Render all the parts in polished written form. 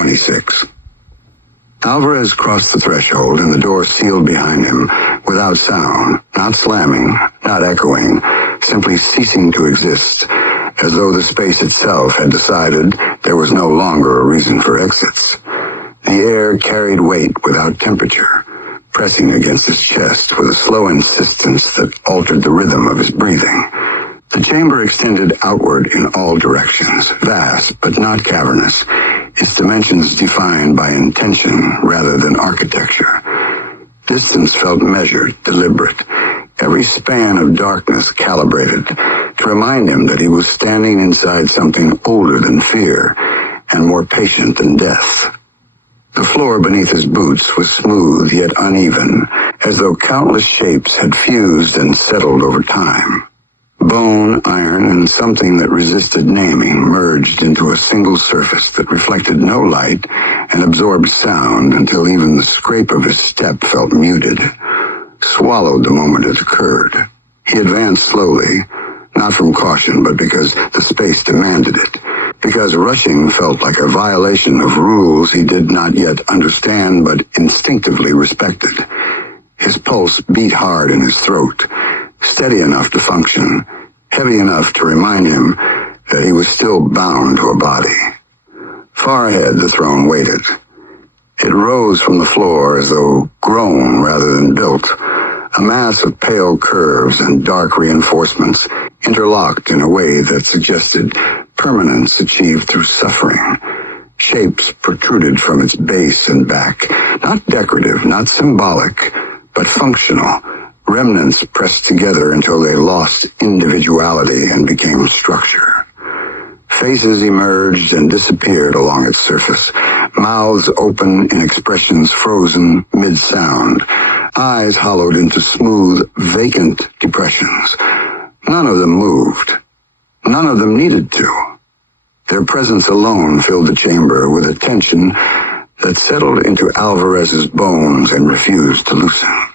26. Alvarez crossed the threshold and the door sealed behind him without sound, not slamming, not echoing, simply ceasing to exist, as though the space itself had decided there was no longer a reason for exits. The air carried weight without temperature, pressing against his chest with a slow insistence that altered the rhythm of his breathing. The chamber extended outward in all directions, vast but not cavernous, its dimensions defined by intention rather than architecture. Distance felt measured, deliberate, every span of darkness calibrated, to remind him that he was standing inside something older than fear and more patient than death. The floor beneath his boots was smooth yet uneven, as though countless shapes had fused and settled over time. Bone, iron, and something that resisted naming merged into a single surface that reflected no light and absorbed sound until even the scrape of his step felt muted, swallowed the moment it occurred. He advanced slowly, not from caution, but because the space demanded it, because rushing felt like a violation of rules he did not yet understand but instinctively respected. His pulse beat hard in his throat, steady enough to function, heavy enough to remind him that he was still bound to a body. Far ahead, the throne waited. It rose from the floor as though grown rather than built, a mass of pale curves and dark reinforcements interlocked in a way that suggested permanence achieved through suffering. Shapes protruded from its base and back, not decorative, not symbolic, but functional, remnants pressed together until they lost individuality and became structure. Faces emerged and disappeared along its surface, mouths open in expressions frozen mid-sound, eyes hollowed into smooth, vacant depressions. None of them moved. None of them needed to. Their presence alone filled the chamber with a tension that settled into Alvarez's bones and refused to loosen.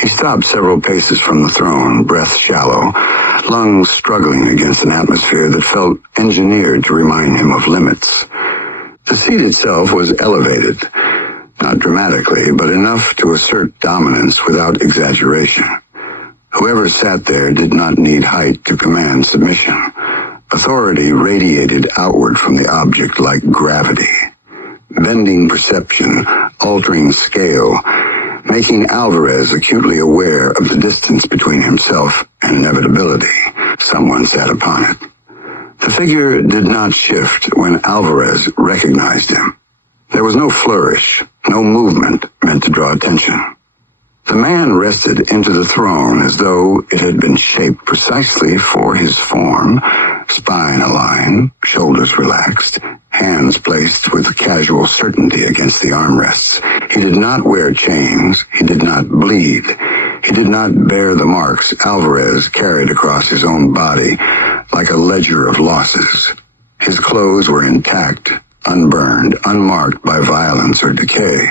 He stopped several paces from the throne, breath shallow, lungs struggling against an atmosphere that felt engineered to remind him of limits. The seat itself was elevated, not dramatically, but enough to assert dominance without exaggeration. Whoever sat there did not need height to command submission. Authority radiated outward from the object like gravity, bending perception, altering scale, making Alvarez acutely aware of the distance between himself and inevitability. Someone sat upon it. The figure did not shift when Alvarez recognized him. There was no flourish, no movement meant to draw attention. The man rested into the throne as though it had been shaped precisely for his form, spine aligned, shoulders relaxed, hands placed with casual certainty against the armrests. He did not wear chains. He did not bleed. He did not bear the marks Alvarez carried across his own body like a ledger of losses. His clothes were intact, unburned, unmarked by violence or decay.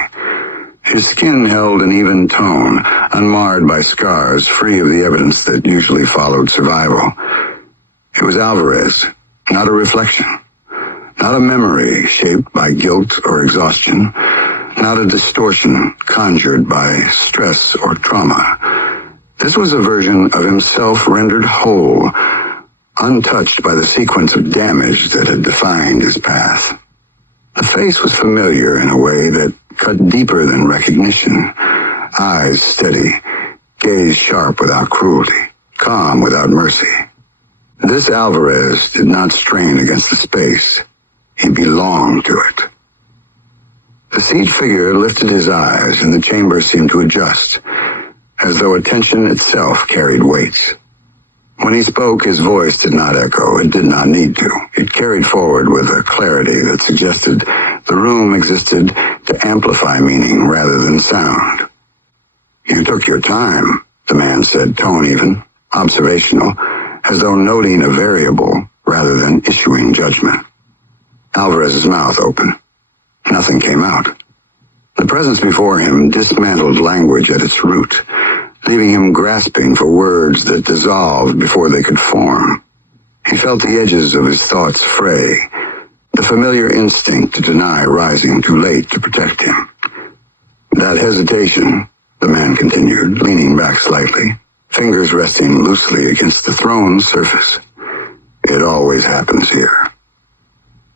His skin held an even tone, unmarred by scars, free of the evidence that usually followed survival. It was Alvarez, not a reflection, not a memory shaped by guilt or exhaustion, not a distortion conjured by stress or trauma. This was a version of himself rendered whole, untouched by the sequence of damage that had defined his path. The face was familiar in a way that cut deeper than recognition. Eyes steady, gaze sharp without cruelty, calm without mercy. This Alvarez did not strain against the space. He belonged to it. The seated figure lifted his eyes, and the chamber seemed to adjust, as though attention itself carried weight. When he spoke, his voice did not echo. It did not need to. It carried forward with a clarity that suggested the room existed to amplify meaning rather than sound. "You took your time," the man said, tone even, observational, as though noting a variable rather than issuing judgment. Alvarez's mouth opened. Nothing came out. The presence before him dismantled language at its root, leaving him grasping for words that dissolved before they could form. He felt the edges of his thoughts fray, the familiar instinct to deny rising too late to protect him. That hesitation, the man continued, leaning back slightly, fingers resting loosely against the throne's surface. It always happens here.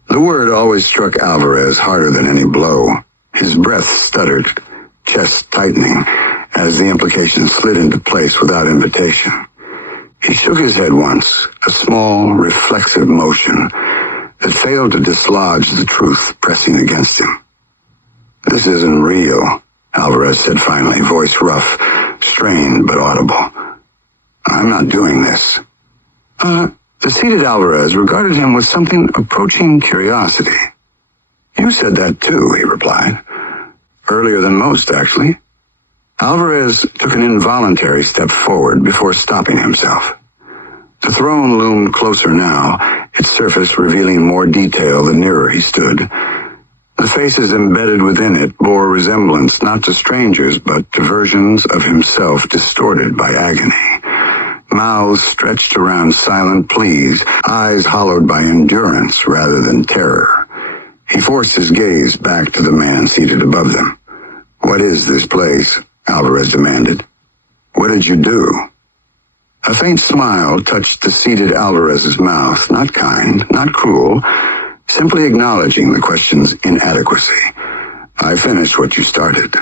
The word always struck Alvarez harder than any blow. His breath stuttered, chest tightening, as the implication slid into place without invitation. He shook his head once, a small, reflexive motion that failed to dislodge the truth pressing against him. "This isn't real," Alvarez said finally, voice rough, strained but audible. "I'm not doing this." The seated Alvarez regarded him with something approaching curiosity. "You said that too," he replied. "Earlier than most, actually." Alvarez took an involuntary step forward before stopping himself. The throne loomed closer now, its surface revealing more detail the nearer he stood. The faces embedded within it bore resemblance not to strangers but to versions of himself distorted by agony. Mouths stretched around silent pleas, eyes hollowed by endurance rather than terror. He forced his gaze back to the man seated above them. "What is this place?" Alvarez demanded. "What did you do?" A faint smile touched the seated Alvarez's mouth, not kind, not cruel, simply acknowledging the question's inadequacy. "I finished what you started."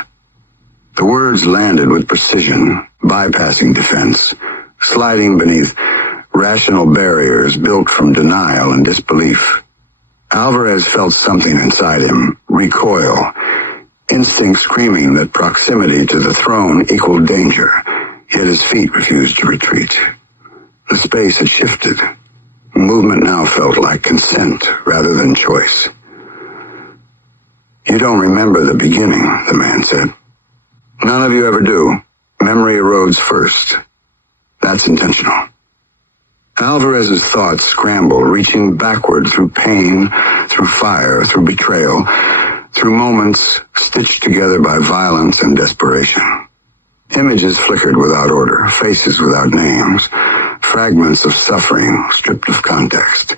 The words landed with precision, bypassing defense, sliding beneath rational barriers built from denial and disbelief. Alvarez felt something inside him recoil, instinct screaming that proximity to the throne equaled danger, yet his feet refused to retreat. The space had shifted. Movement now felt like consent rather than choice. "You don't remember the beginning," the man said. "None of you ever do. Memory erodes first. That's intentional." Alvarez's thoughts scrambled, reaching backward through pain, through fire, through betrayal, through moments stitched together by violence and desperation. Images flickered without order, faces without names, fragments of suffering stripped of context.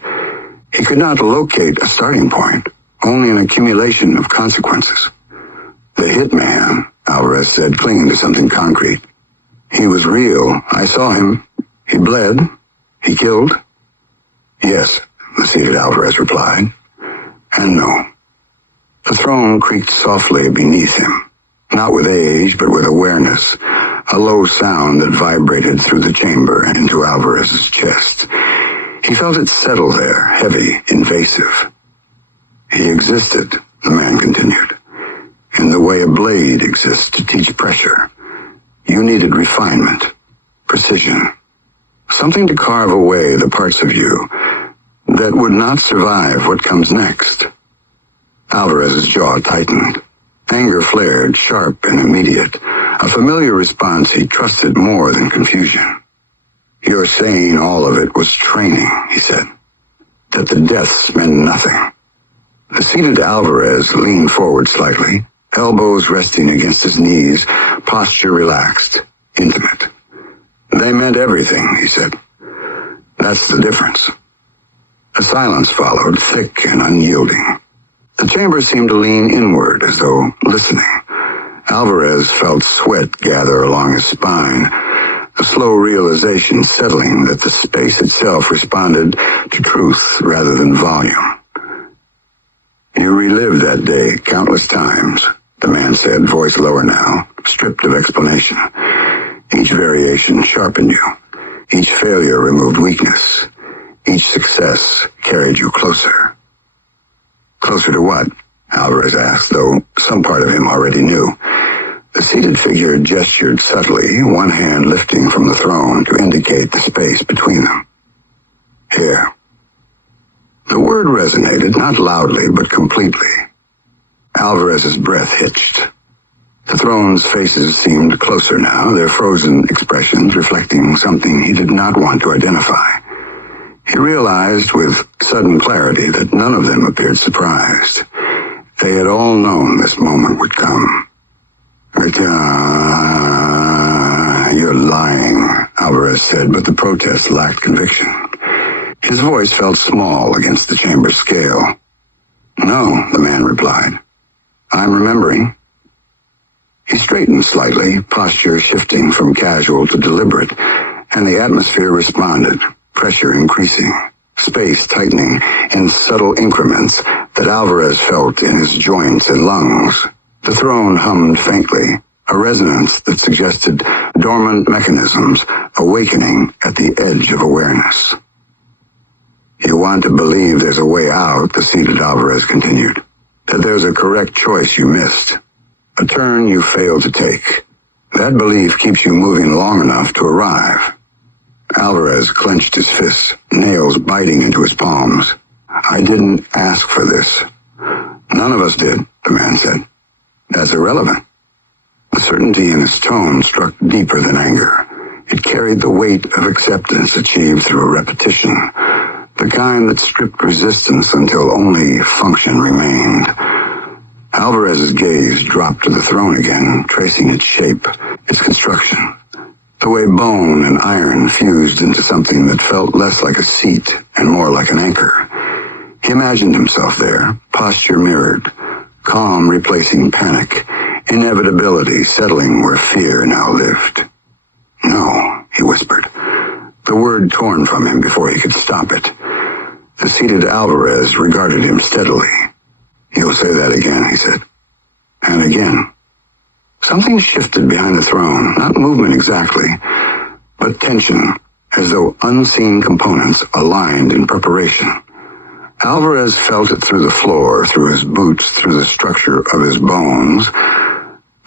He could not locate a starting point, only an accumulation of consequences. "The hitman," Alvarez said, clinging to something concrete. "He was real. I saw him. He bled. He killed." "Yes," the seated Alvarez replied. "And no." The throne creaked softly beneath him, not with age, but with awareness, a low sound that vibrated through the chamber and into Alvarez's chest. He felt it settle there, heavy, invasive. "He existed," the man continued, "in the way a blade exists to teach pressure. You needed refinement, precision, something to carve away the parts of you that would not survive what comes next." Alvarez's jaw tightened. Anger flared, sharp and immediate, a familiar response he trusted more than confusion. "You're saying all of it was training," he said, "that the deaths meant nothing." The seated Alvarez leaned forward slightly, elbows resting against his knees, posture relaxed, intimate. "They meant everything," he said. "That's the difference." A silence followed, thick and unyielding. The chamber seemed to lean inward, as though listening. Alvarez felt sweat gather along his spine, a slow realization settling that the space itself responded to truth rather than volume. "You relived that day countless times," the man said, voice lower now, stripped of explanation. "Each variation sharpened you. Each failure removed weakness. Each success carried you closer." "Closer to what?" Alvarez asked, though some part of him already knew. The seated figure gestured subtly, one hand lifting from the throne to indicate the space between them. "Here." The word resonated, not loudly, but completely. Alvarez's breath hitched. The throne's faces seemed closer now, their frozen expressions reflecting something he did not want to identify. He realized with sudden clarity that none of them appeared surprised. They had all known this moment would come. "You're lying," Alvarez said, but the protest lacked conviction. His voice felt small against the chamber's scale. No, the man replied. I'm remembering. He straightened slightly, posture shifting from casual to deliberate, and the atmosphere responded, pressure increasing, space tightening in subtle increments that Alvarez felt in his joints and lungs. The throne hummed faintly, a resonance that suggested dormant mechanisms awakening at the edge of awareness. You want to believe there's a way out, the seated Alvarez continued, that there's a correct choice you missed, a turn you failed to take. That belief keeps you moving long enough to arrive. Alvarez clenched his fists, nails biting into his palms. I didn't ask for this. None of us did, the man said. That's irrelevant. The certainty in his tone struck deeper than anger. It carried the weight of acceptance achieved through a repetition, the kind that stripped resistance until only function remained. Alvarez's gaze dropped to the throne again, tracing its shape, its construction. The way bone and iron fused into something that felt less like a seat and more like an anchor. He imagined himself there, posture mirrored, calm replacing panic, inevitability settling where fear now lived. No, he whispered, the word torn from him before he could stop it. The seated Alvarez regarded him steadily. You'll say that again, he said. And again. Something shifted behind the throne, not movement exactly, but tension, as though unseen components aligned in preparation. Alvarez felt it through the floor, through his boots, through the structure of his bones.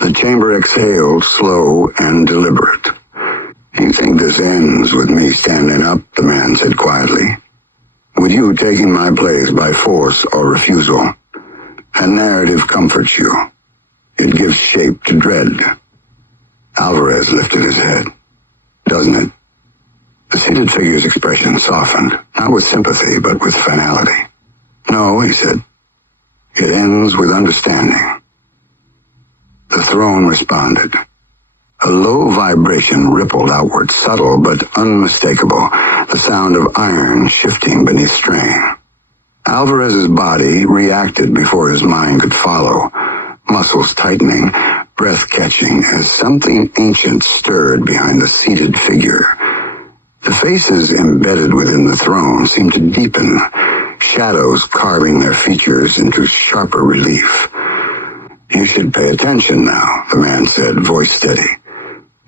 The chamber exhaled, slow and deliberate. You think this ends with me standing up, the man said quietly. With you taking my place by force or refusal. A narrative comforts you. It gives shape to dread. Alvarez lifted his head. Doesn't it? The seated figure's expression softened, not with sympathy, but with finality. No, he said. It ends with understanding. The throne responded. A low vibration rippled outward, subtle but unmistakable, the sound of iron shifting beneath strain. Alvarez's body reacted before his mind could follow, muscles tightening, breath catching as something ancient stirred behind the seated figure. The faces embedded within the throne seemed to deepen, shadows carving their features into sharper relief. You should pay attention now, the man said, voice steady.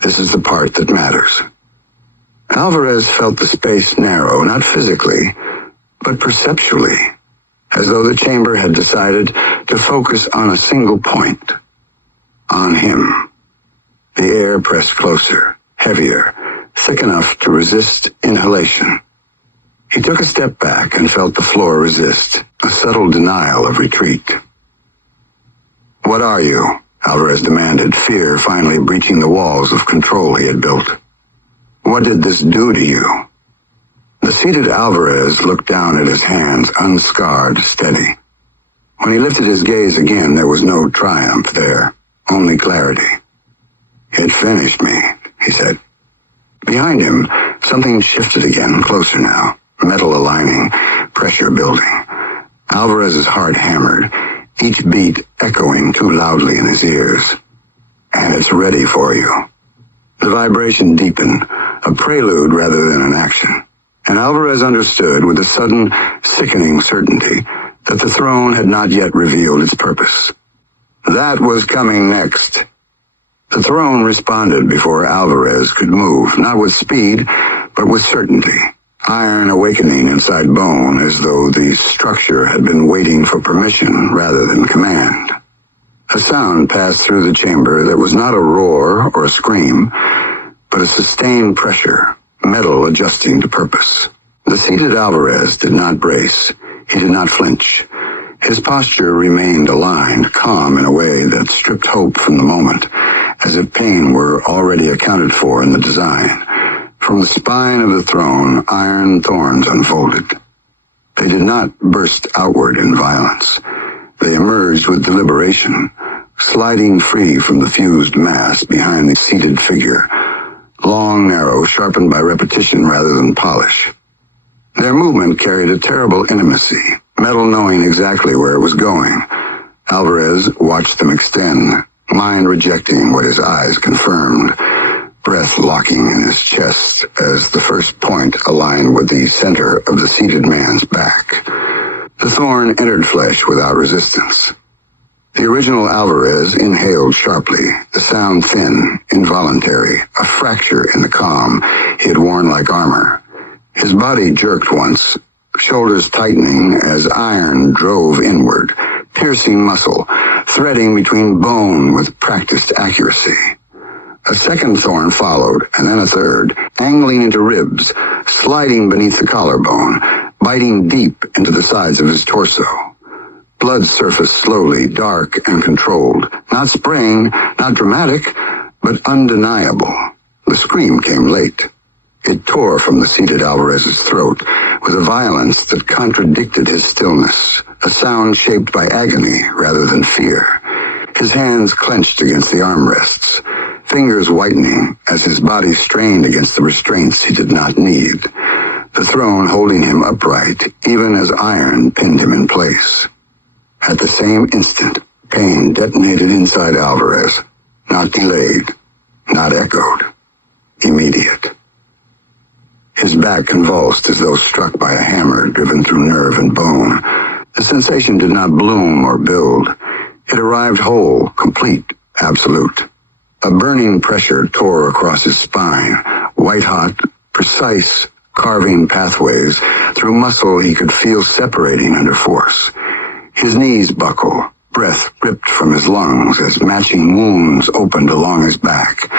This is the part that matters. Alvarez felt the space narrow, not physically, but perceptually, as though the chamber had decided to focus on a single point. On him. The air pressed closer, heavier, thick enough to resist inhalation. He took a step back and felt the floor resist, a subtle denial of retreat. What are you? Alvarez demanded, fear finally breaching the walls of control he had built. What did this do to you? The seated Alvarez looked down at his hands, unscarred, steady. When he lifted his gaze again, there was no triumph there, only clarity. It finished me, he said. Behind him, something shifted again, closer now, metal aligning, pressure building. Alvarez's heart hammered, each beat echoing too loudly in his ears. And it's ready for you. The vibration deepened, a prelude rather than an action. And Alvarez understood with a sudden, sickening certainty that the throne had not yet revealed its purpose. That was coming next. The throne responded before Alvarez could move, not with speed, but with certainty. Iron awakening inside bone, as though the structure had been waiting for permission rather than command. A sound passed through the chamber that was not a roar or a scream, but a sustained pressure, metal adjusting to purpose. The seated Alvarez did not brace. He did not flinch. His posture remained aligned, calm in a way that stripped hope from the moment, as if pain were already accounted for in the design. From the spine of the throne, iron thorns unfolded. They did not burst outward in violence. They emerged with deliberation, sliding free from the fused mass behind the seated figure, long, narrow, sharpened by repetition rather than polish. Their movement carried a terrible intimacy, metal knowing exactly where it was going. Alvarez watched them extend, mind rejecting what his eyes confirmed, breath locking in his chest as the first point aligned with the center of the seated man's back. The thorn entered flesh without resistance. The original Alvarez inhaled sharply, the sound thin, involuntary, a fracture in the calm he had worn like armor. His body jerked once, shoulders tightening as iron drove inward, piercing muscle, threading between bone with practiced accuracy. A second thorn followed, and then a third, angling into ribs, sliding beneath the collarbone, biting deep into the sides of his torso. Blood surfaced slowly, dark and controlled. Not spraying, not dramatic, but undeniable. The scream came late. It tore from the seated Alvarez's throat with a violence that contradicted his stillness, a sound shaped by agony rather than fear. His hands clenched against the armrests, fingers whitening as his body strained against the restraints he did not need, the throne holding him upright even as iron pinned him in place. At the same instant, pain detonated inside Alvarez, not delayed, not echoed, immediate. His back convulsed as though struck by a hammer driven through nerve and bone. The sensation did not bloom or build. It arrived whole, complete, absolute. A burning pressure tore across his spine, white-hot, precise, carving pathways through muscle he could feel separating under force. His knees buckle, breath ripped from his lungs as matching wounds opened along his back,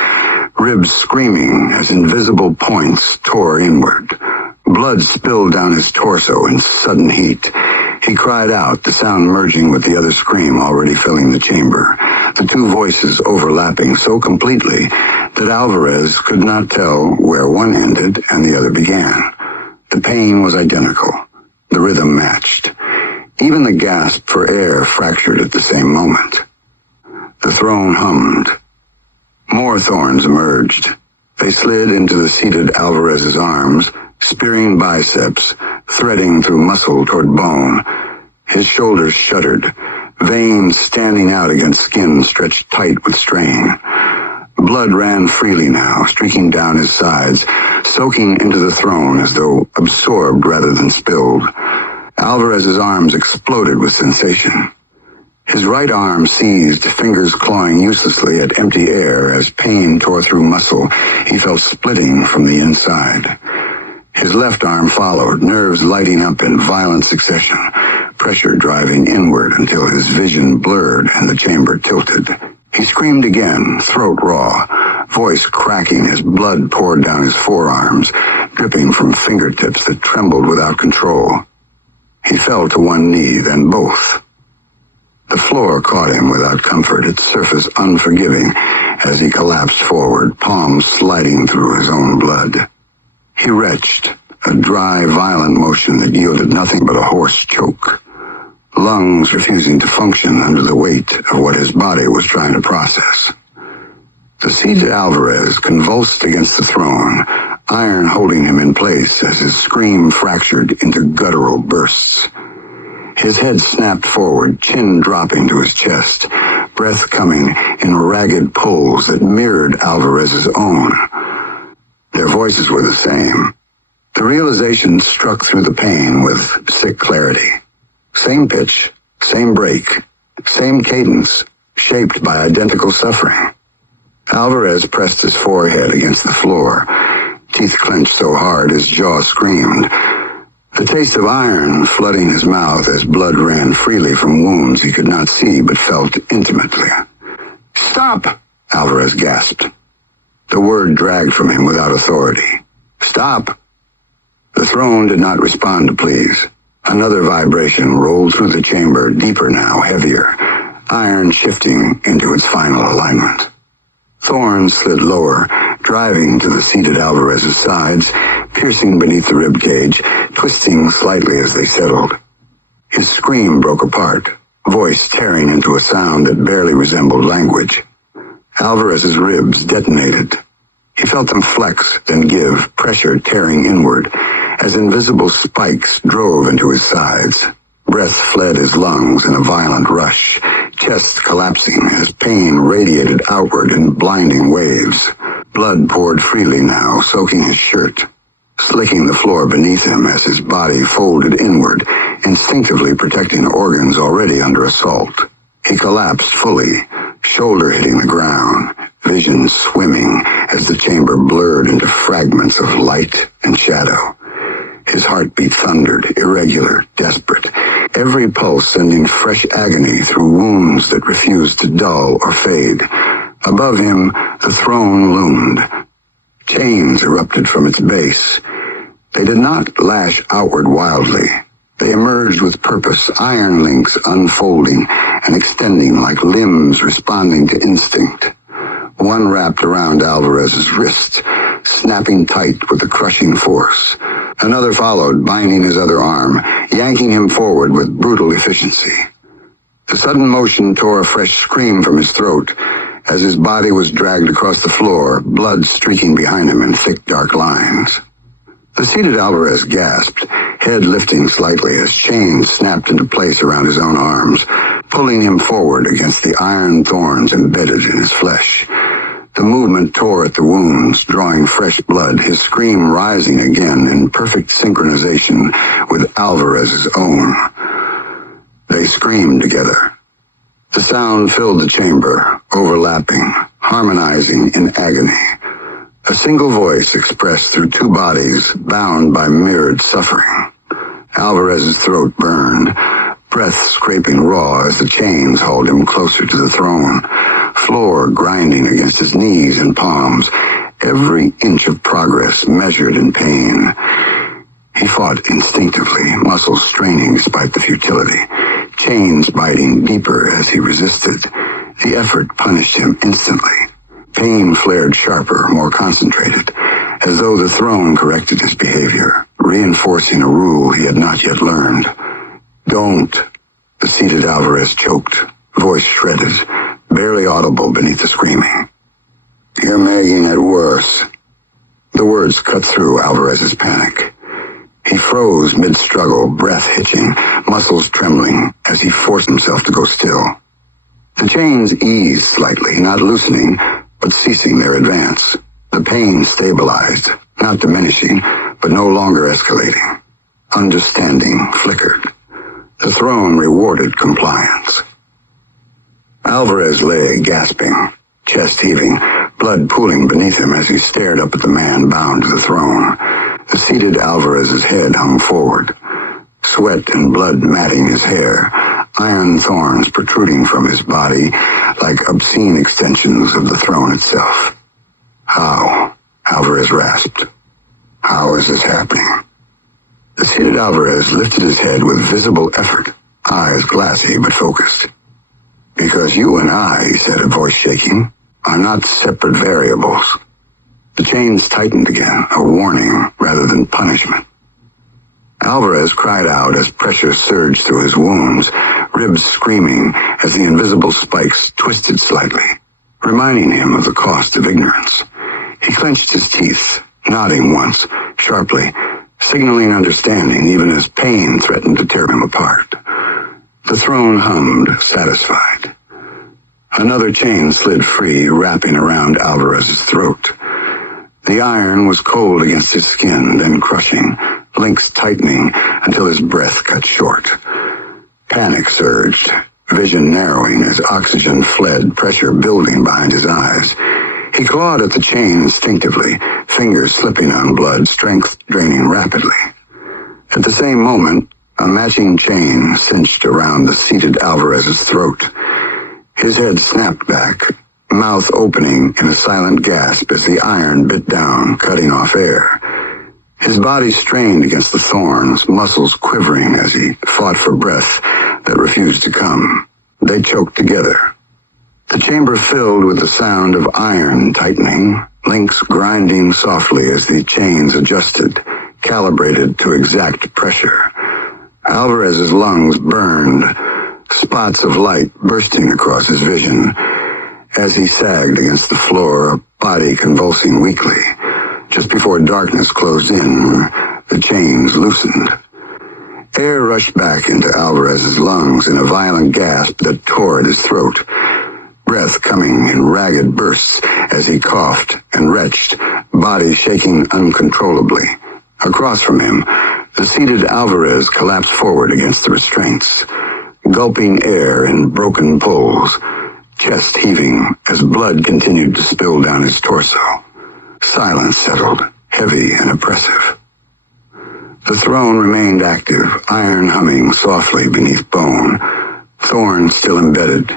ribs screaming as invisible points tore inward. Blood spilled down his torso in sudden heat. He cried out, the sound merging with the other scream already filling the chamber, the two voices overlapping so completely that Alvarez could not tell where one ended and the other began. The pain was identical. The rhythm matched. Even the gasp for air fractured at the same moment. The throne hummed. More thorns emerged. They slid into the seated Alvarez's arms, spearing biceps, threading through muscle toward bone. His shoulders shuddered, veins standing out against skin stretched tight with strain. Blood ran freely now, streaking down his sides, soaking into the throne as though absorbed rather than spilled. Alvarez's arms exploded with sensation. His right arm seized, fingers clawing uselessly at empty air as pain tore through muscle he felt splitting from the inside. His left arm followed, nerves lighting up in violent succession, pressure driving inward until his vision blurred and the chamber tilted. He screamed again, throat raw, voice cracking as blood poured down his forearms, dripping from fingertips that trembled without control. He fell to one knee, then both. The floor caught him without comfort, its surface unforgiving as he collapsed forward, palms sliding through his own blood. He retched, a dry, violent motion that yielded nothing but a hoarse choke, lungs refusing to function under the weight of what his body was trying to process. The seated Alvarez convulsed against the throne, iron holding him in place as his scream fractured into guttural bursts. His head snapped forward, chin dropping to his chest, breath coming in ragged pulls that mirrored Alvarez's own. Their voices were the same. The realization struck through the pain with sick clarity. Same pitch, same break, same cadence, shaped by identical suffering. Alvarez pressed his forehead against the floor, teeth clenched so hard his jaw screamed. The taste of iron flooding his mouth as blood ran freely from wounds he could not see but felt intimately. "Stop!" Alvarez gasped. The word dragged from him without authority. "Stop!" The throne did not respond to pleas. Another vibration rolled through the chamber, deeper now, heavier, iron shifting into its final alignment. Thorns slid lower, driving to the seated Alvarez's sides, piercing beneath the ribcage, twisting slightly as they settled. His scream broke apart, voice tearing into a sound that barely resembled language. Alvarez's ribs detonated. He felt them flex, then give, pressure tearing inward, as invisible spikes drove into his sides. Breath fled his lungs in a violent rush, chest collapsing as pain radiated outward in blinding waves. Blood poured freely now, soaking his shirt, slicking the floor beneath him as his body folded inward, instinctively protecting organs already under assault. He collapsed fully, shoulder hitting the ground, vision swimming as the chamber blurred into fragments of light and shadow. His heartbeat thundered, irregular, desperate, every pulse sending fresh agony through wounds that refused to dull or fade. Above him, the throne loomed. Chains erupted from its base. They did not lash outward wildly. They emerged with purpose, iron links unfolding and extending like limbs responding to instinct. One wrapped around Alvarez's wrist, snapping tight with a crushing force. Another followed, binding his other arm, yanking him forward with brutal efficiency. The sudden motion tore a fresh scream from his throat as his body was dragged across the floor, blood streaking behind him in thick, dark lines. The seated Alvarez gasped, head lifting slightly as chains snapped into place around his own arms, pulling him forward against the iron thorns embedded in his flesh. The movement tore at the wounds, drawing fresh blood, his scream rising again in perfect synchronization with Alvarez's own. They screamed together. The sound filled the chamber, overlapping, harmonizing in agony. A single voice expressed through two bodies bound by mirrored suffering. Alvarez's throat burned, breath scraping raw as the chains hauled him closer to the throne, floor grinding against his knees and palms, every inch of progress measured in pain. He fought instinctively, muscles straining despite the futility, chains biting deeper as he resisted. The effort punished him instantly. Pain flared sharper, more concentrated, as though the throne corrected his behavior, reinforcing a rule he had not yet learned. Don't, the seated Alvarez choked, voice shredded, barely audible beneath the screaming. You're making it worse. The words cut through Alvarez's panic. He froze mid-struggle, breath hitching, muscles trembling as he forced himself to go still. The chains eased slightly, not loosening, but ceasing their advance. The pain stabilized, not diminishing, but no longer escalating. Understanding flickered. The throne rewarded compliance. Alvarez lay gasping, chest heaving, blood pooling beneath him as he stared up at the man bound to the throne. The seated Alvarez's head hung forward, sweat and blood matting his hair, iron thorns protruding from his body like obscene extensions of the throne itself. How? Alvarez rasped. How is this happening? The seated Alvarez lifted his head with visible effort, eyes glassy but focused. Because you and I, he said, a voice shaking, are not separate variables. The chains tightened again, a warning rather than punishment. Alvarez cried out as pressure surged through his wounds, ribs screaming as the invisible spikes twisted slightly, reminding him of the cost of ignorance. He clenched his teeth, nodding once, sharply, signaling understanding even as pain threatened to tear him apart. The throne hummed, satisfied. Another chain slid free, wrapping around Alvarez's throat. The iron was cold against his skin, then crushing, links tightening until his breath cut short. Panic surged, vision narrowing as oxygen fled, pressure building behind his eyes. He clawed at the chain instinctively, fingers slipping on blood, strength draining rapidly. At the same moment, a matching chain cinched around the seated Alvarez's throat. His head snapped back, mouth opening in a silent gasp as the iron bit down, cutting off air. His body strained against the thorns, muscles quivering as he fought for breath that refused to come. They choked together. The chamber filled with the sound of iron tightening, links grinding softly as the chains adjusted, calibrated to exact pressure. Alvarez's lungs burned, spots of light bursting across his vision. As he sagged against the floor, body convulsing weakly. Just before darkness closed in, the chains loosened. Air rushed back into Alvarez's lungs in a violent gasp that tore at his throat, breath coming in ragged bursts as he coughed and retched, body shaking uncontrollably. Across from him, the seated Alvarez collapsed forward against the restraints, gulping air in broken pulls, chest heaving as blood continued to spill down his torso. Silence settled, heavy and oppressive. The throne remained active, iron humming softly beneath bone, thorns still embedded,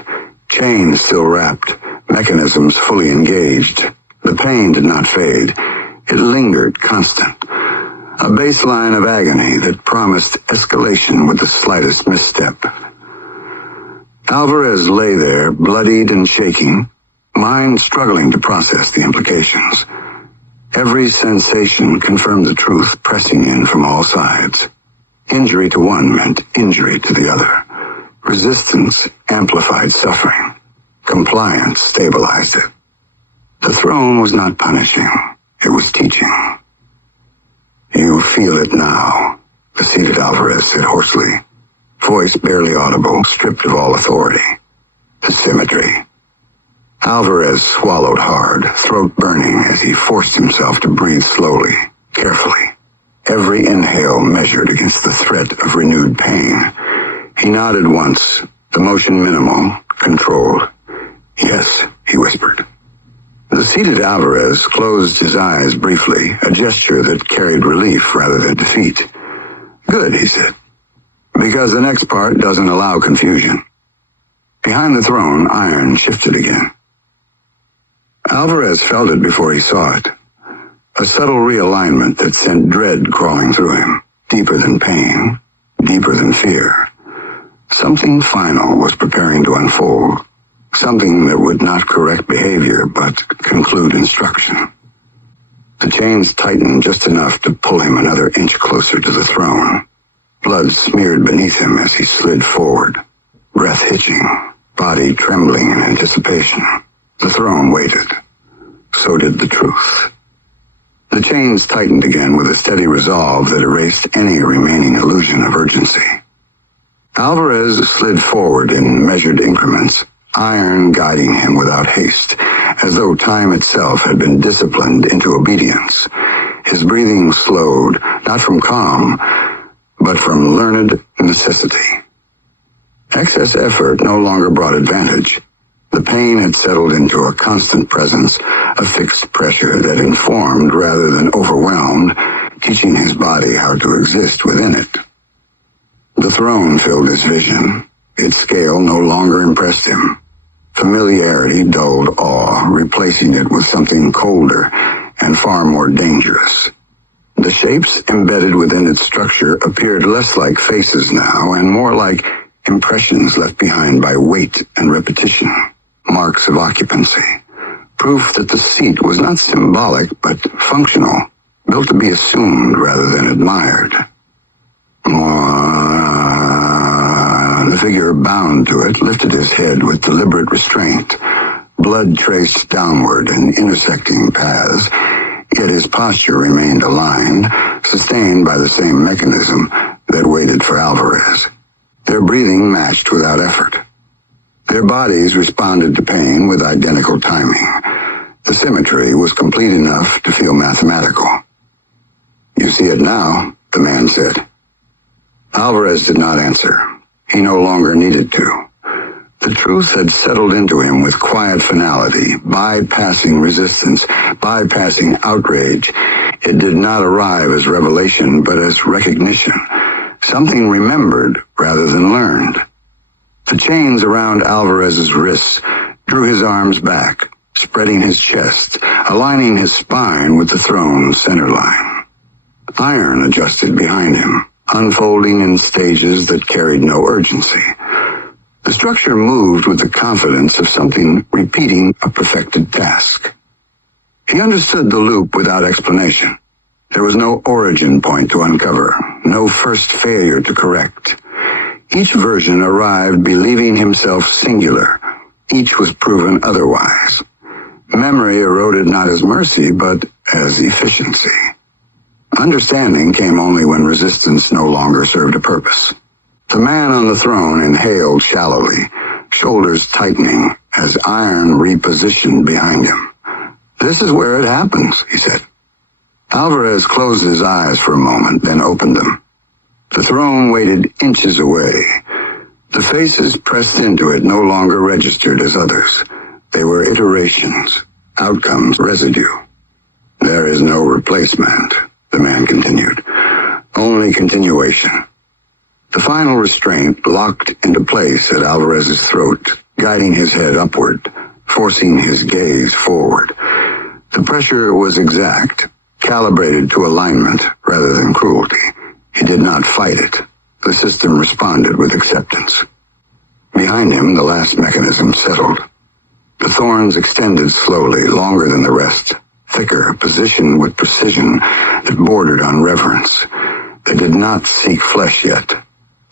chains still wrapped, mechanisms fully engaged. The pain did not fade. It lingered constant. A baseline of agony that promised escalation with the slightest misstep. Alvarez lay there, bloodied and shaking, mind struggling to process the implications. Every sensation confirmed the truth pressing in from all sides. Injury to one meant injury to the other. Resistance amplified suffering. Compliance stabilized it. The throne was not punishing. It was teaching. "You feel it now," the seated Alvarez said hoarsely, voice barely audible, stripped of all authority. The symmetry. Alvarez swallowed hard, throat burning as he forced himself to breathe slowly, carefully. Every inhale measured against the threat of renewed pain. He nodded once, the motion minimal, controlled. "Yes," he whispered. The seated Alvarez closed his eyes briefly, a gesture that carried relief rather than defeat. "Good," he said, "because the next part doesn't allow confusion." Behind the throne, iron shifted again. Alvarez felt it before he saw it. A subtle realignment that sent dread crawling through him, deeper than pain, deeper than fear. Something final was preparing to unfold. Something that would not correct behavior, but conclude instruction. The chains tightened just enough to pull him another inch closer to the throne. Blood smeared beneath him as he slid forward, breath hitching, body trembling in anticipation. The throne waited. So did the truth. The chains tightened again with a steady resolve that erased any remaining illusion of urgency. Alvarez slid forward in measured increments, iron guiding him without haste, as though time itself had been disciplined into obedience. His breathing slowed, not from calm, but from learned necessity. Excess effort no longer brought advantage. The pain had settled into a constant presence, a fixed pressure that informed rather than overwhelmed, teaching his body how to exist within it. The throne filled his vision. Its scale no longer impressed him. Familiarity dulled awe, replacing it with something colder and far more dangerous. The shapes embedded within its structure appeared less like faces now and more like impressions left behind by weight and repetition. Marks of occupancy. Proof that the seat was not symbolic, but functional, built to be assumed rather than admired. The figure bound to it lifted his head with deliberate restraint. Blood traced downward in intersecting paths, yet his posture remained aligned, sustained by the same mechanism that waited for Alvarez. Their breathing matched without effort. Their bodies responded to pain with identical timing. The symmetry was complete enough to feel mathematical. "You see it now," the man said. Alvarez did not answer. He no longer needed to. The truth had settled into him with quiet finality, bypassing resistance, bypassing outrage. It did not arrive as revelation, but as recognition. Something remembered rather than learned. The chains around Alvarez's wrists drew his arms back, spreading his chest, aligning his spine with the throne's center line. Iron adjusted behind him, unfolding in stages that carried no urgency. The structure moved with the confidence of something repeating a perfected task. He understood the loop without explanation. There was no origin point to uncover, no first failure to correct. Each version arrived believing himself singular. Each was proven otherwise. Memory eroded not as mercy, but as efficiency. Understanding came only when resistance no longer served a purpose. The man on the throne inhaled shallowly, shoulders tightening as iron repositioned behind him. "This is where it happens," he said. Alvarez closed his eyes for a moment, then opened them. The throne waited inches away. The faces pressed into it no longer registered as others. They were iterations, outcomes, residue. "There is no replacement," the man continued. "Only continuation." The final restraint locked into place at Alvarez's throat, guiding his head upward, forcing his gaze forward. The pressure was exact, calibrated to alignment rather than cruelty. He did not fight it. The system responded with acceptance. Behind him, the last mechanism settled. The thorns extended slowly, longer than the rest, thicker, positioned with precision that bordered on reverence. They did not seek flesh yet.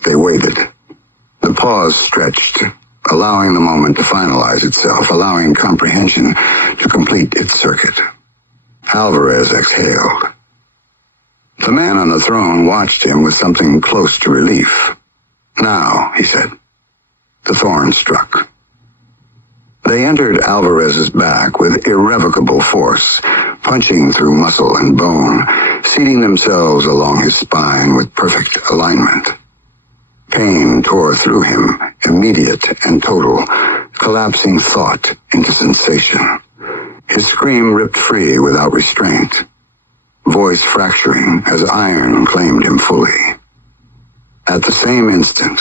They waited. The pause stretched, allowing the moment to finalize itself, allowing comprehension to complete its circuit. Alvarez exhaled. The man on the throne watched him with something close to relief. "Now," he said. The thorn struck. They entered Alvarez's back with irrevocable force, punching through muscle and bone, seating themselves along his spine with perfect alignment. Pain tore through him, immediate and total, collapsing thought into sensation. His scream ripped free without restraint, voice fracturing as iron claimed him fully. At the same instant,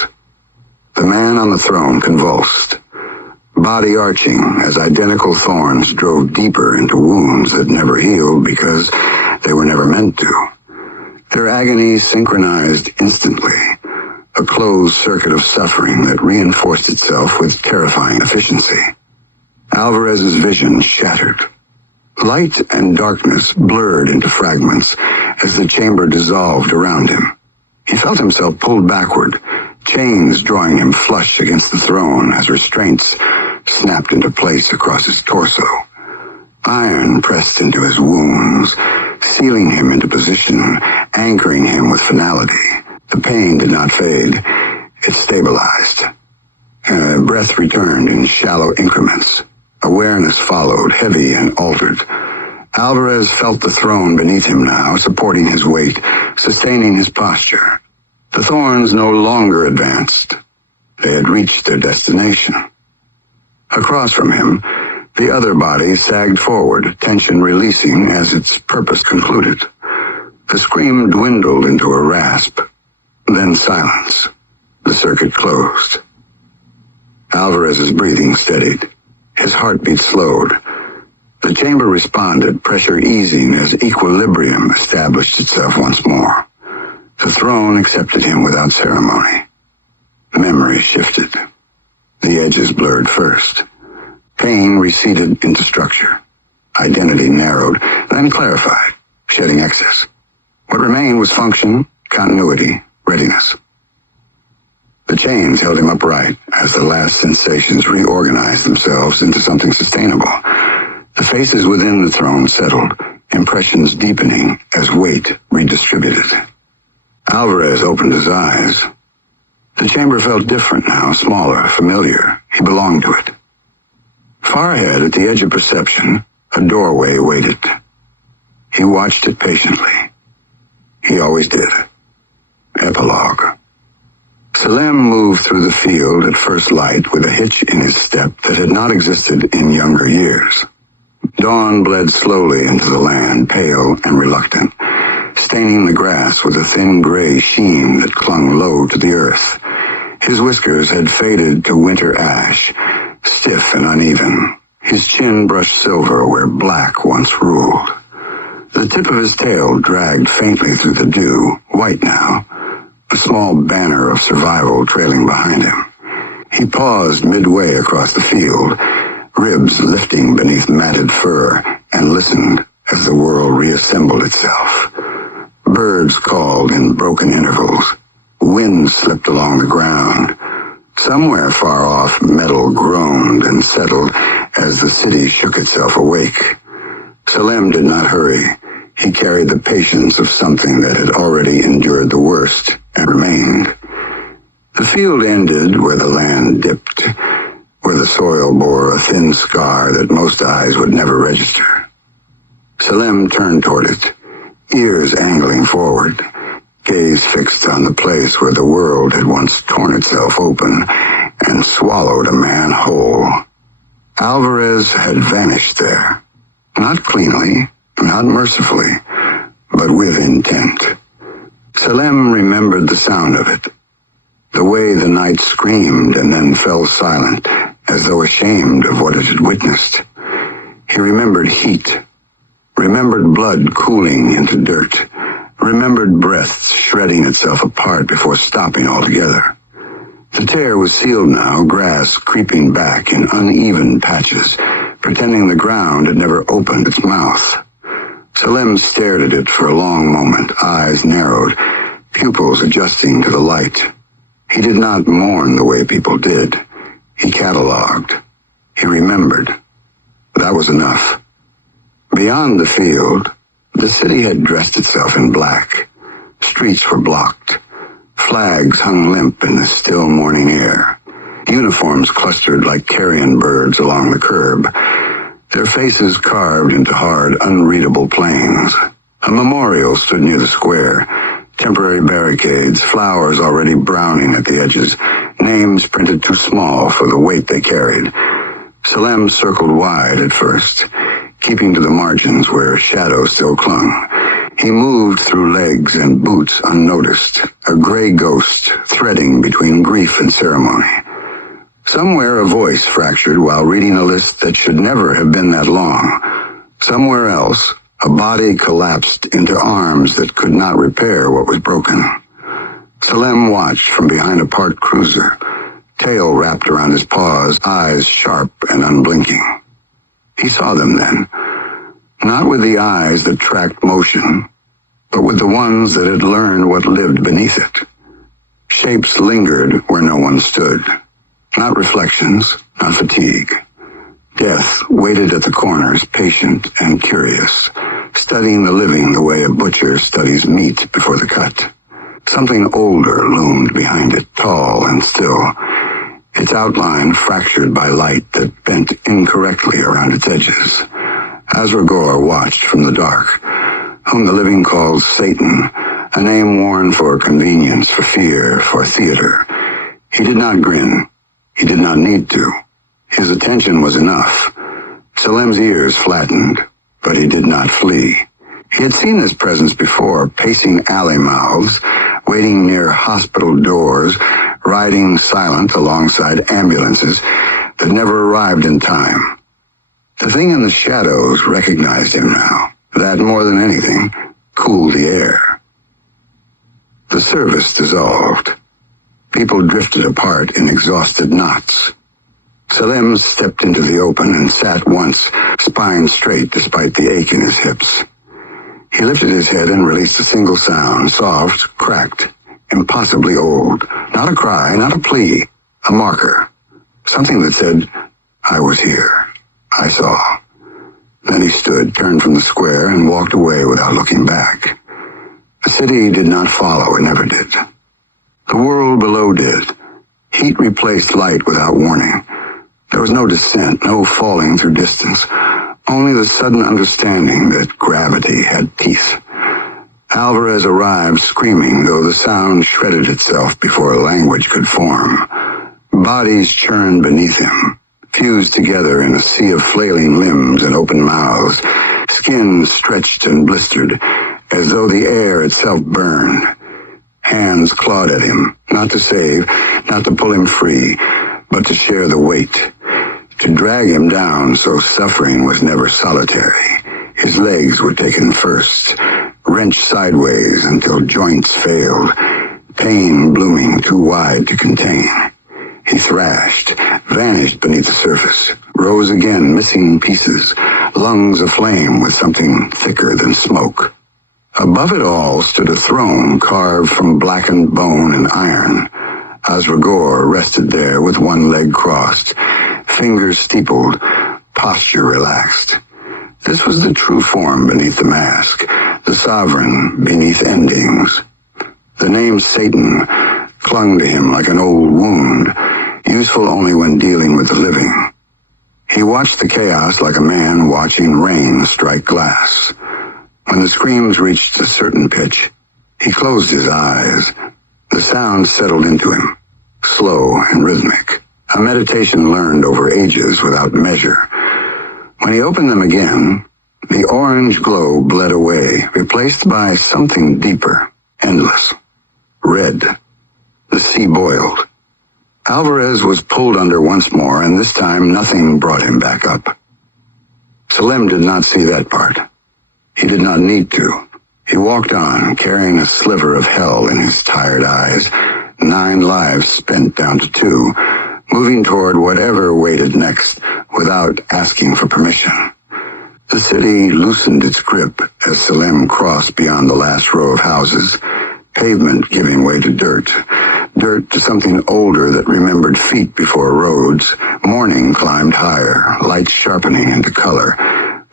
the man on the throne convulsed, body arching as identical thorns drove deeper into wounds that never healed because they were never meant to. Their agony synchronized instantly, a closed circuit of suffering that reinforced itself with terrifying efficiency. Alvarez's vision shattered. Light and darkness blurred into fragments as the chamber dissolved around him. He felt himself pulled backward, chains drawing him flush against the throne as restraints snapped into place across his torso. Iron pressed into his wounds, sealing him into position, anchoring him with finality. The pain did not fade. It stabilized. Breath returned in shallow increments. Awareness followed, heavy and altered. Alvarez felt the throne beneath him now, supporting his weight, sustaining his posture. The thorns no longer advanced. They had reached their destination. Across from him, the other body sagged forward, tension releasing as its purpose concluded. The scream dwindled into a rasp, then silence. The circuit closed. Alvarez's breathing steadied. His heartbeat slowed. The chamber responded, pressure easing as equilibrium established itself once more. The throne accepted him without ceremony. Memory shifted. The edges blurred first. Pain receded into structure. Identity narrowed, then clarified, shedding excess. What remained was function, continuity, readiness. The chains held him upright as the last sensations reorganized themselves into something sustainable. The faces within the throne settled, impressions deepening as weight redistributed. Alvarez opened his eyes. The chamber felt different now, smaller, familiar. He belonged to it. Far ahead, at the edge of perception, a doorway waited. He watched it patiently. He always did. Epilogue. Salem moved through the field at first light with a hitch in his step that had not existed in younger years. Dawn bled slowly into the land, pale and reluctant, staining the grass with a thin gray sheen that clung low to the earth. His whiskers had faded to winter ash, stiff and uneven, his chin brushed silver where black once ruled. The tip of his tail dragged faintly through the dew, white now, a small banner of survival trailing behind him. He paused midway across the field, ribs lifting beneath matted fur, and listened as the world reassembled itself. Birds called in broken intervals. Wind slipped along the ground. Somewhere far off, metal groaned and settled as the city shook itself awake. Salem did not hurry. He carried the patience of something that had already endured the worst and remained. The field ended where the land dipped, where the soil bore a thin scar that most eyes would never register. Salem turned toward it, ears angling forward, gaze fixed on the place where the world had once torn itself open and swallowed a man whole. Alvarez had vanished there, not cleanly, not mercifully, but with intent. Salem remembered the sound of it, the way the night screamed and then fell silent, as though ashamed of what it had witnessed. He remembered heat, remembered blood cooling into dirt, remembered breath shredding itself apart before stopping altogether. The tear was sealed now, grass creeping back in uneven patches, pretending the ground had never opened its mouth. Salem stared at it for a long moment, eyes narrowed, pupils adjusting to the light. He did not mourn the way people did. He catalogued. He remembered. That was enough. Beyond the field, the city had dressed itself in black. Streets were blocked. Flags hung limp in the still morning air. Uniforms clustered like carrion birds along the curb, their faces carved into hard, unreadable plains. A memorial stood near the square, temporary barricades, flowers already browning at the edges, names printed too small for the weight they carried. Salem circled wide at first, keeping to the margins where shadow still clung. He moved through legs and boots unnoticed, a gray ghost threading between grief and ceremony. Somewhere a voice fractured while reading a list that should never have been that long. Somewhere else, a body collapsed into arms that could not repair what was broken. Salem watched from behind a parked cruiser, tail wrapped around his paws, eyes sharp and unblinking. He saw them then, not with the eyes that tracked motion, but with the ones that had learned what lived beneath it. Shapes lingered where no one stood. Not reflections, not fatigue. Death waited at the corners, patient and curious, studying the living the way a butcher studies meat before the cut. Something older loomed behind it, tall and still, its outline fractured by light that bent incorrectly around its edges. Asragor watched from the dark, whom the living called Satan, a name worn for convenience, for fear, for theater. He did not grin. He did not need to. His attention was enough. Salem's ears flattened, but he did not flee. He had seen this presence before, pacing alley mouths, waiting near hospital doors, riding silent alongside ambulances that never arrived in time. The thing in the shadows recognized him now. That, more than anything, cooled the air. The service dissolved. People drifted apart in exhausted knots. Salem stepped into the open and sat once, spine straight despite the ache in his hips. He lifted his head and released a single sound, soft, cracked, impossibly old. Not a cry, not a plea, a marker. Something that said, I was here. I saw. Then he stood, turned from the square, and walked away without looking back. The city did not follow, it never did. The world below did. Heat replaced light without warning. There was no descent, no falling through distance, only the sudden understanding that gravity had teeth. Alvarez arrived screaming, though the sound shredded itself before a language could form. Bodies churned beneath him, fused together in a sea of flailing limbs and open mouths, skin stretched and blistered, as though the air itself burned. Hands clawed at him, not to save, not to pull him free, but to share the weight, to drag him down so suffering was never solitary. His legs were taken first, wrenched sideways until joints failed, pain blooming too wide to contain. He thrashed, vanished beneath the surface, rose again, missing pieces, lungs aflame with something thicker than smoke. Above it all stood a throne carved from blackened bone and iron. Asragor rested there with one leg crossed, fingers steepled, posture relaxed. This was the true form beneath the mask, the sovereign beneath endings. The name Satan clung to him like an old wound, useful only when dealing with the living. He watched the chaos like a man watching rain strike glass. When the screams reached a certain pitch, he closed his eyes. The sound settled into him, slow and rhythmic, a meditation learned over ages without measure. When he opened them again, the orange glow bled away, replaced by something deeper, endless. Red. The sea boiled. Alvarez was pulled under once more, and this time nothing brought him back up. Salim did not see that part. He did not need to. He walked on, carrying a sliver of hell in his tired eyes, 9 lives spent down to 2, moving toward whatever waited next without asking for permission. The city loosened its grip as Salim crossed beyond the last row of houses, pavement giving way to dirt to something older that remembered feet before roads. Morning climbed higher, lights sharpening into color,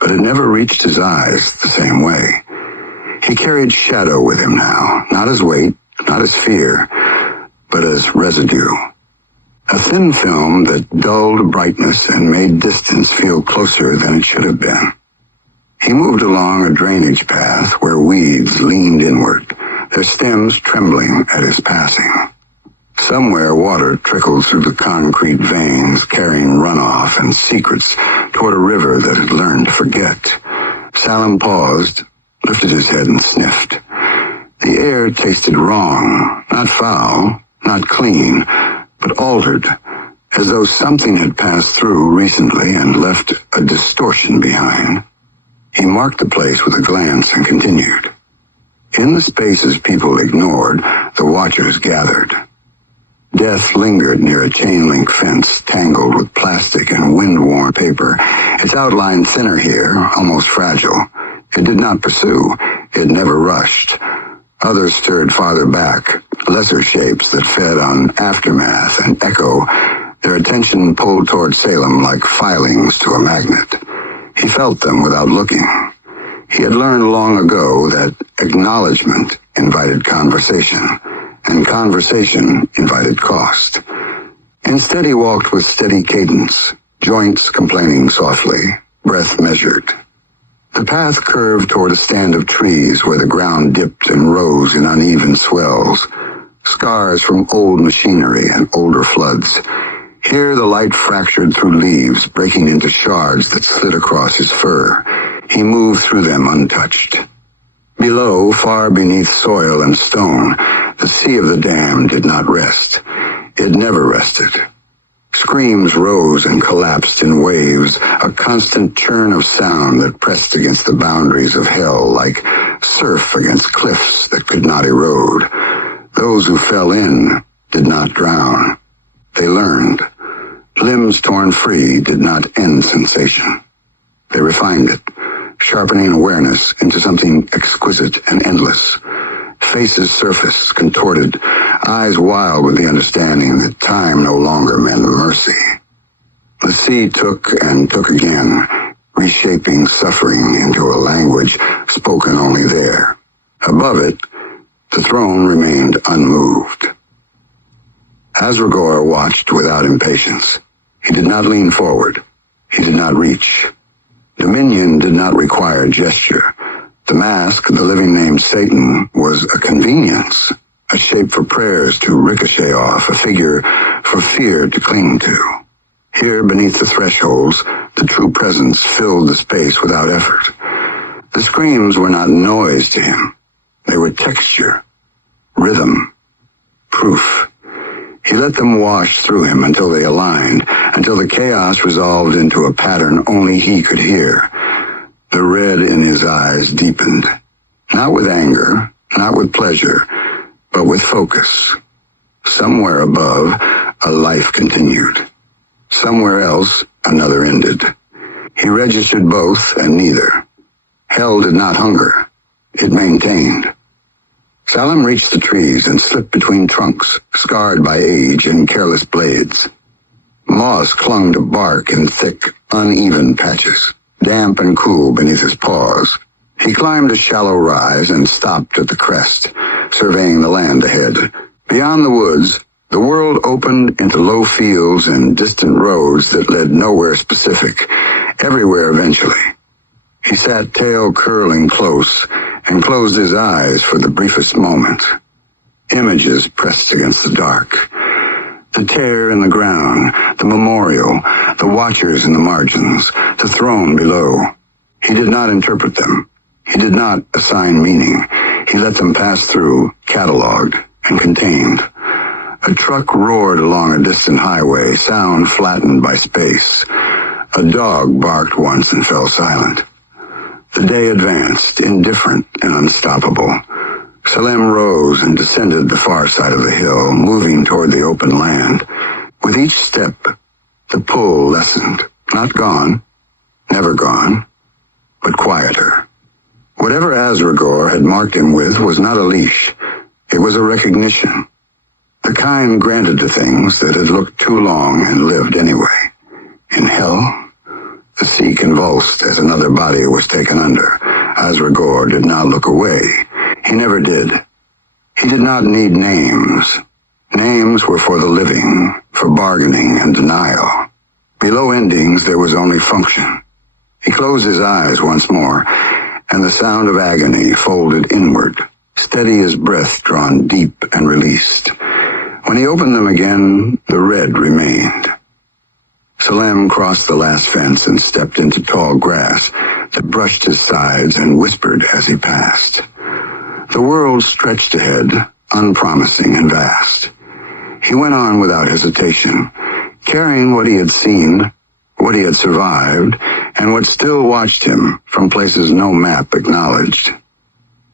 but it never reached his eyes the same way. He carried shadow with him now, not as weight, not as fear, but as residue. A thin film that dulled brightness and made distance feel closer than it should have been. He moved along a drainage path where weeds leaned inward, their stems trembling at his passing. Somewhere water trickled through the concrete veins, carrying runoff and secrets toward a river that had learned to forget. Salim paused, lifted his head and sniffed. The air tasted wrong, not foul, not clean, but altered, as though something had passed through recently and left a distortion behind. He marked the place with a glance and continued. In the spaces people ignored, the watchers gathered. Death lingered near a chain-link fence tangled with plastic and wind-worn paper, its outline thinner here, almost fragile. It did not pursue. It never rushed. Others stirred farther back, lesser shapes that fed on aftermath and echo, their attention pulled toward Salem like filings to a magnet. He felt them without looking. He had learned long ago that acknowledgement invited conversation, and conversation invited cost. Instead, he walked with steady cadence, joints complaining softly, breath measured. The path curved toward a stand of trees where the ground dipped and rose in uneven swells, scars from old machinery and older floods. Here the light fractured through leaves, breaking into shards that slid across his fur. He moved through them untouched. Below, far beneath soil and stone, the sea of the dam did not rest. It never rested. Screams rose and collapsed in waves, a constant churn of sound that pressed against the boundaries of hell like surf against cliffs that could not erode. Those who fell in did not drown. They learned. Limbs torn free did not end sensation. They refined it, sharpening awareness into something exquisite and endless. Faces surfaced, contorted, eyes wild with the understanding that time no longer meant mercy. The sea took and took again, reshaping suffering into a language spoken only there. Above it, the throne remained unmoved. Asragor watched without impatience. He did not lean forward. He did not reach. Dominion did not require gesture. The mask, the living name Satan, was a convenience, a shape for prayers to ricochet off, a figure for fear to cling to. Here, beneath the thresholds, the true presence filled the space without effort. The screams were not noise to him. They were texture, rhythm, proof. He let them wash through him until they aligned, until the chaos resolved into a pattern only he could hear. The red in his eyes deepened, not with anger, not with pleasure, but with focus. Somewhere above, a life continued. Somewhere else, another ended. He registered both and neither. Hell did not hunger. It maintained. Salim reached the trees and slipped between trunks, scarred by age and careless blades. Moss clung to bark in thick, uneven patches, damp and cool beneath his paws. He climbed a shallow rise and stopped at the crest, surveying the land ahead. Beyond the woods, the world opened into low fields and distant roads that led nowhere specific, everywhere eventually. He sat tail curling close and closed his eyes for the briefest moment. Images pressed against the dark. The tear in the ground, the memorial, the watchers in the margins, the throne below. He did not interpret them. He did not assign meaning. He let them pass through, catalogued, and contained. A truck roared along a distant highway, sound flattened by space. A dog barked once and fell silent. The day advanced, indifferent and unstoppable. Salem rose and descended the far side of the hill, moving toward the open land. With each step, the pull lessened. Not gone, never gone, but quieter. Whatever Asragor had marked him with was not a leash. It was a recognition. The kind granted to things that had looked too long and lived anyway. In hell, the sea convulsed as another body was taken under. Asragor did not look away. He never did. He did not need names. Names were for the living, for bargaining and denial. Below endings, there was only function. He closed his eyes once more, and the sound of agony folded inward, steady as breath drawn deep and released. When he opened them again, the red remained. Salem crossed the last fence and stepped into tall grass that brushed his sides and whispered as he passed. The world stretched ahead, unpromising and vast. He went on without hesitation, carrying what he had seen, what he had survived, and what still watched him from places no map acknowledged.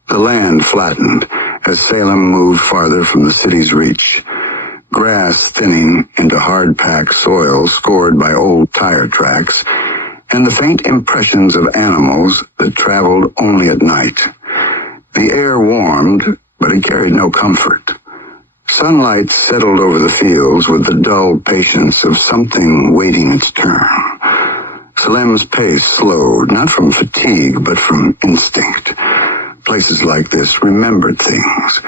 The land flattened as Salem moved farther from the city's reach, grass thinning into hard-packed soil scored by old tire tracks, and the faint impressions of animals that traveled only at night. The air warmed, but it carried no comfort. Sunlight settled over the fields with the dull patience of something waiting its turn. Salem's pace slowed, not from fatigue, but from instinct. Places like this remembered things.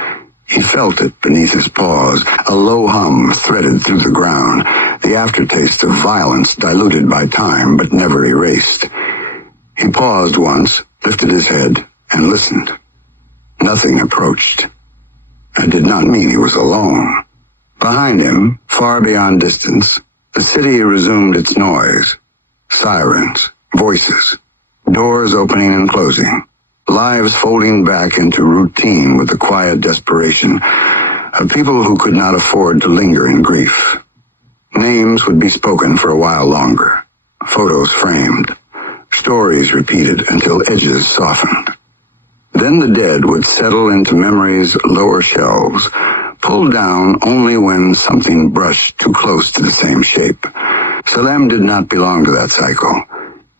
He felt it beneath his paws, a low hum threaded through the ground, the aftertaste of violence diluted by time but never erased. He paused once, lifted his head, and listened. Nothing approached. I did not mean he was alone. Behind him, far beyond distance, the city resumed its noise. Sirens, voices, doors opening and closing, lives folding back into routine with the quiet desperation of people who could not afford to linger in grief. Names would be spoken for a while longer, photos framed, stories repeated until edges softened. Then the dead would settle into memory's lower shelves, pulled down only when something brushed too close to the same shape. Salem did not belong to that cycle.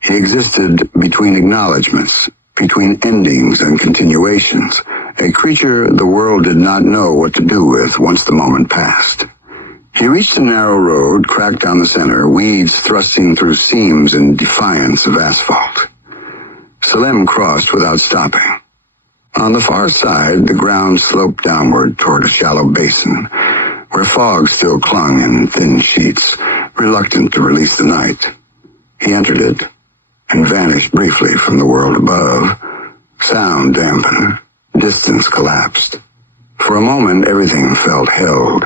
He existed between acknowledgments, between endings and continuations, a creature the world did not know what to do with once the moment passed. He reached a narrow road, cracked down the center, weeds thrusting through seams in defiance of asphalt. Salem crossed without stopping. On the far side, the ground sloped downward toward a shallow basin, where fog still clung in thin sheets, reluctant to release the night. He entered it and vanished briefly from the world above. Sound dampened, distance collapsed. For a moment, everything felt held.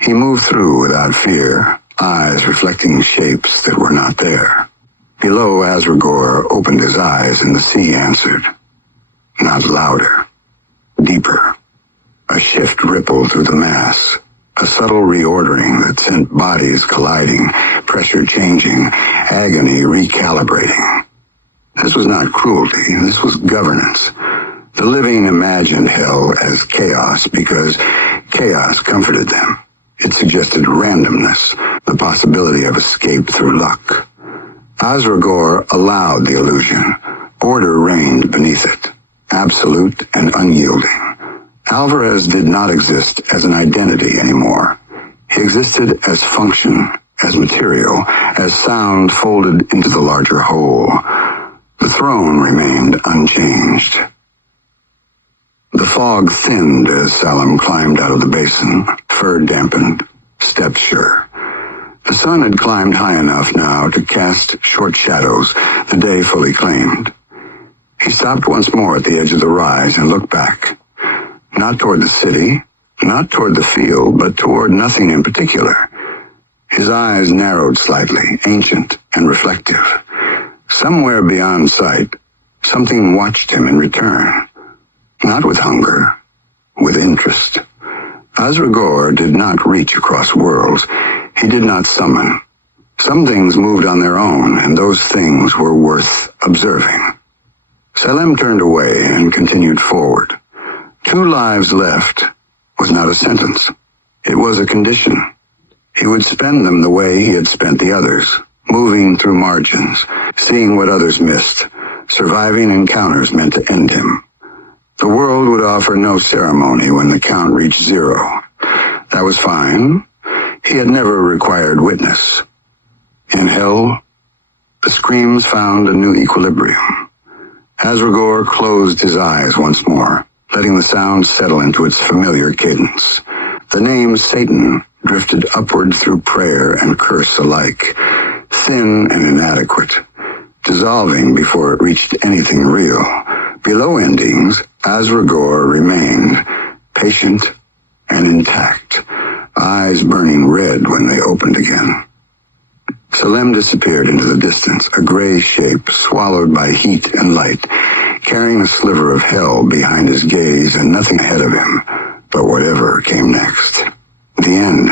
He moved through without fear, eyes reflecting shapes that were not there. Below, Asragor opened his eyes and the sea answered. Not louder, deeper. A shift rippled through the mass, a subtle reordering that sent bodies colliding, pressure changing, agony recalibrating. This was not cruelty, this was governance. The living imagined hell as chaos because chaos comforted them. It suggested randomness, the possibility of escape through luck. Asragor allowed the illusion. Order reigned beneath it, absolute and unyielding. Alvarez did not exist as an identity anymore. He existed as function, as material, as sound folded into the larger whole. The throne remained unchanged. The fog thinned as Salem climbed out of the basin, fur dampened, steps sure. The sun had climbed high enough now to cast short shadows the day fully claimed. He stopped once more at the edge of the rise and looked back. Not toward the city, not toward the field, but toward nothing in particular. His eyes narrowed slightly, ancient and reflective. Somewhere beyond sight, something watched him in return. Not with hunger, with interest. Asragor did not reach across worlds. He did not summon. Some things moved on their own, and those things were worth observing. Salem turned away and continued forward. 2 lives left was not a sentence. It was a condition. He would spend them the way he had spent the others, moving through margins, seeing what others missed, surviving encounters meant to end him. The world would offer no ceremony when the count reached 0. That was fine. He had never required witness. In hell, the screams found a new equilibrium. Asragor closed his eyes once more, letting the sound settle into its familiar cadence. The name Satan drifted upward through prayer and curse alike, thin and inadequate, dissolving before it reached anything real. Below endings, Asragor remained, patient and intact, eyes burning red when they opened again. Salem disappeared into the distance, a gray shape swallowed by heat and light, carrying a sliver of hell behind his gaze and nothing ahead of him but whatever came next. The end.